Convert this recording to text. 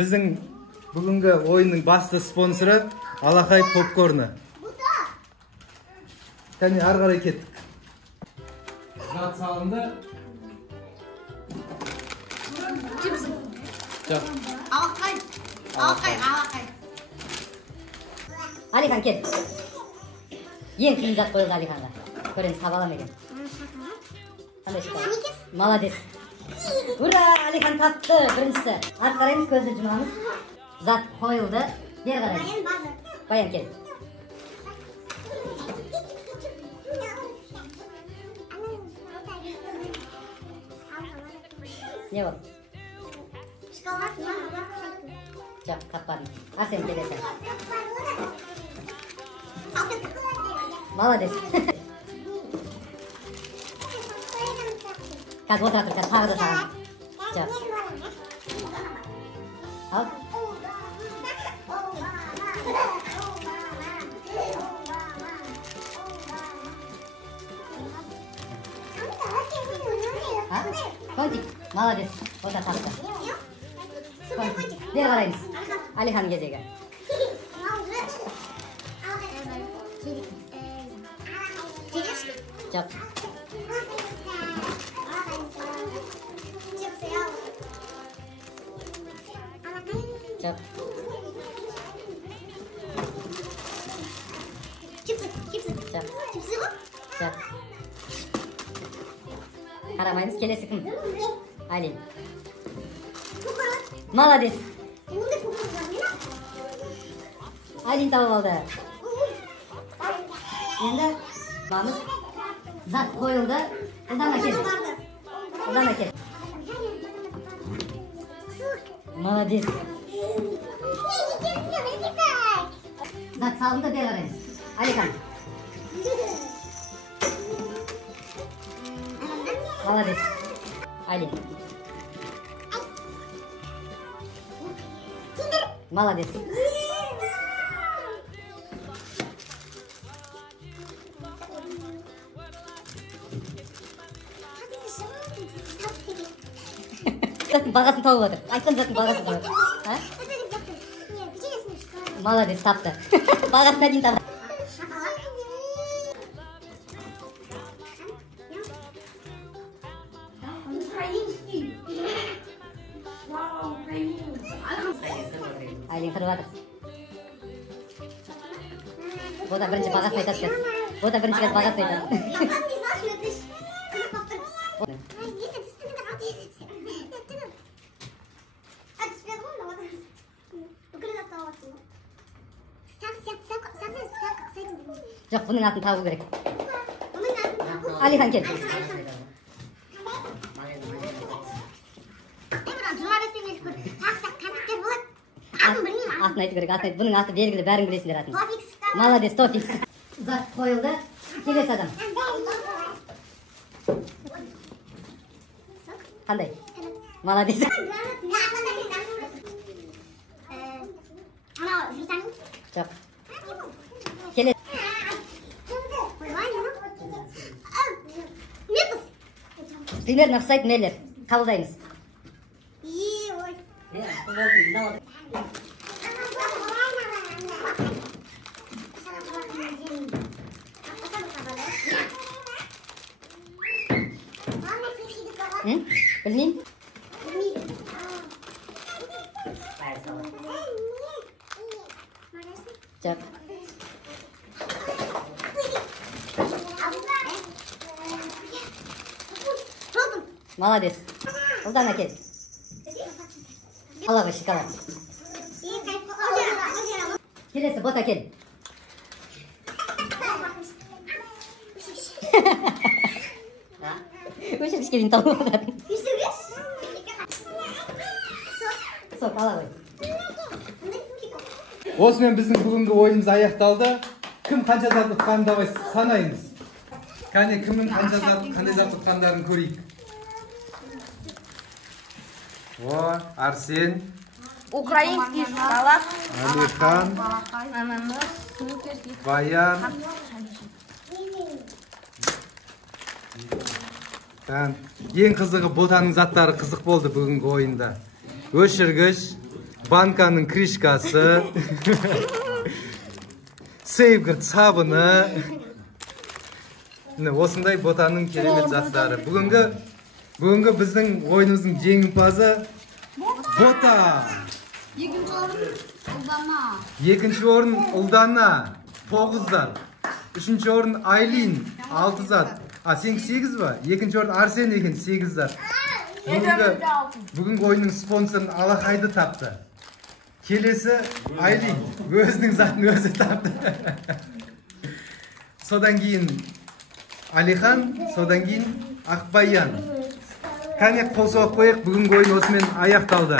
Біздің бүгінгі ойынның басты спонсоры Алақай попкорны. Кәне ары қарай кеттік. Зат салынды. Жоқ. Алақай. Алихан кел. Ең қиын зат қойылды Алиханға. Көреміз таба ала ма екен? Қандай шоколад? Молодец. Ура! Алихан тапты біріншісі. Ары қараймыз, көзді жұмамыз. Зат қойылды. Бері қараймыз. Баян кел. Не болды? Шоколад. Жоқ, таппадым. Арсен келесі. Молодец. Қазір отыра тұр, қазір тағы да саған. Жоқ. Ал. Контик, молодец. Отыра тапты. Бері қараймыз. Алихан кезегі. Жоқ. Жоқ. Жоқ. Қарамаймыз, келесі кім? Айлин. Молодец. Айлин тауып алды. Енді бамыз зат қойылды. Ұлдан әкел. Молодец. Зат салынды, бері қараймыз. Алихан. Молодец. Айлин. Молодец. Заттың бағасын тауып отыр. Айтқан заттың бағасын тауып отыр. Молодец, тапты. Бағасына дейін тапты. Айлин қырып жатыр. Бота бірінші бағасын айтады кез. Бота бірінші кез бағасын айтады. Жоқ, бұның атын табу керек. Алихан кел. Атын айту керек, бұның аты белгілі, бәрін білесіңдер атын. Молодец, Тофикс. Зат қойылды. Келесі адам. Қандай? Молодец. Жоқ. Келесі. Примерно ұқсайды мелер. Қабылдаймыз. Білмеймін. Жоқ. Молодец. Ұлдан әкел. Алағы шоколад. Келесі бот әкел. Өшіргіш келін тауып отыратын. Соқ, ала қой. Осымен біздің бүгінгі ойынымыз аяқталды. Кім қанша зат ұтқанын давай санаймыз. Кәне кімнің қандай зат ұтқандарын көрейік. Арсен. Украинский шоколад. Алихан. Баян. Ең қызығы ботаның заттары қызық болды бүгінгі ойында. Өшіргіш, банканың крышкасы, Сейвгірт сабыны. Осындай ботаның керемет заттары. Бүгінгі біздің ойынымыздың жеңімпазы бота. Екінші орын Ұлдана 9 зат. Үшінші орын Айлин 6 зат. Сен 8 ба? Екінші орын Арсен екен 8 зат. Бүгінгі ойынның спонсорын Алақайды тапты. Келесі Айлин өзінің затын өзі тапты. Содан кейін Алихан, содан кейін Ақбаян. Кәне қосып қойық, бүгінгі ойын осымен аяқталды.